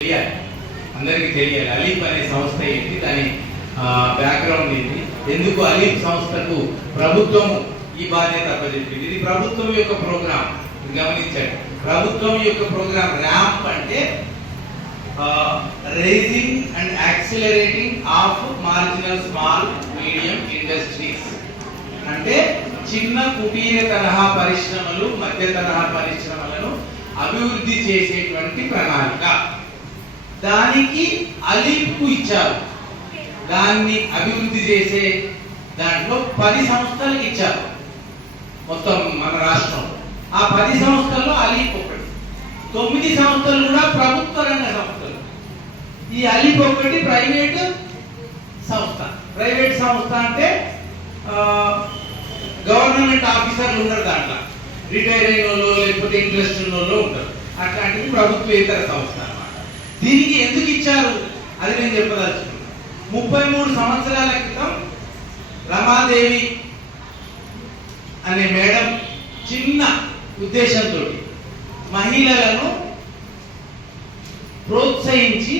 తెలియాలి, అందరికీ తెలియాలి. అలీప్ అనే సంస్థ ఏంటి, దాని బ్యాక్గ్రౌండ్ ఏంటి, ఎందుకు అలీప్ సంస్థకు ప్రభుత్వం ఈ బాధ్యత అప్పచెప్పింది. ఇది ప్రభుత్వం యొక్క ప్రోగ్రామ్, గమనించండి. ప్రభుత్వం యొక్క ప్రోగ్రామ్ ర్యాంప్ అంటే raising and accelerating of marginal small medium industries, అంటే చిన్న కుటీర తరహా పరిశ్రమలు, మధ్య తరహా పరిశ్రమలను అభివృద్ధి చేసేటువంటి ప్రణాళిక. దానికి అలీప్కు ఇచ్చారు. దాన్ని అభివృద్ధి చేసే దాంట్లో 10 సంస్థలకు ఇచ్చారు మొత్తం మన రాష్ట్రం. ఆ 10 సంస్థల్లో అలీప్ ఒకటి. 9 సంస్థలు కూడా ప్రభుత్వ రంగ సంస్థలు. ఈ అలీప్ ఒకటి ప్రైవేట్ సంస్థ. ప్రైవేట్ సంస్థ అంటే గవర్నమెంట్ ఆఫీసర్లు ఉన్నారు దాంట్లో, రిటైర్ అయిన వాళ్ళు లేకపోతే ఇంట్రెస్ట్ ఉన్న వాళ్ళు ఉంటారు. అట్లాంటివి ప్రభుత్వేతర సంస్థ అన్నమాట. దీనికి ఎందుకు ఇచ్చారు అది నేను చెప్పదలుచుకున్నాను. 33 సంవత్సరాల క్రితం రమాదేవి అనే మేడం చిన్న ఉద్దేశంతో మహిళలను ప్రోత్సహించి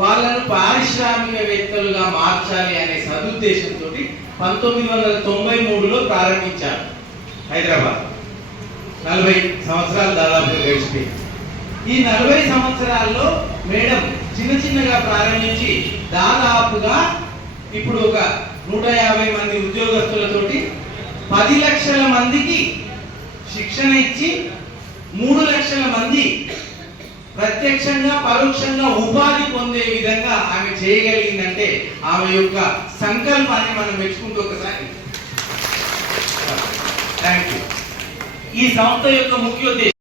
వాళ్ళను పారిశ్రామికవేత్తలుగా మార్చాలి అనే సదుద్దేశంతో 1993లో ప్రారంభించారు హైదరాబాద్. 40 సంవత్సరాలు దాదాపు గడిచిపోయింది. ఈ 40 సంవత్సరాల్లో మేడం చిన్న చిన్నగా ప్రారంభించి దాదాపుగా ఇప్పుడు ఒక 150 మంది ఉద్యోగస్తులతోటి 10 లక్షల మందికి శిక్షణ ఇచ్చి 3 లక్షల మంది ప్రత్యక్షంగా పరోక్షంగా ఉపాధి పొందే విధంగా ఆమె చేయగలిగిందంటే ఆమె యొక్క సంకల్పాన్ని మనం మెచ్చుకుంటూ ఒకసారి థ్యాంక్ యూ. ఈ సంస్థ యొక్క ముఖ్య ఉద్దేశం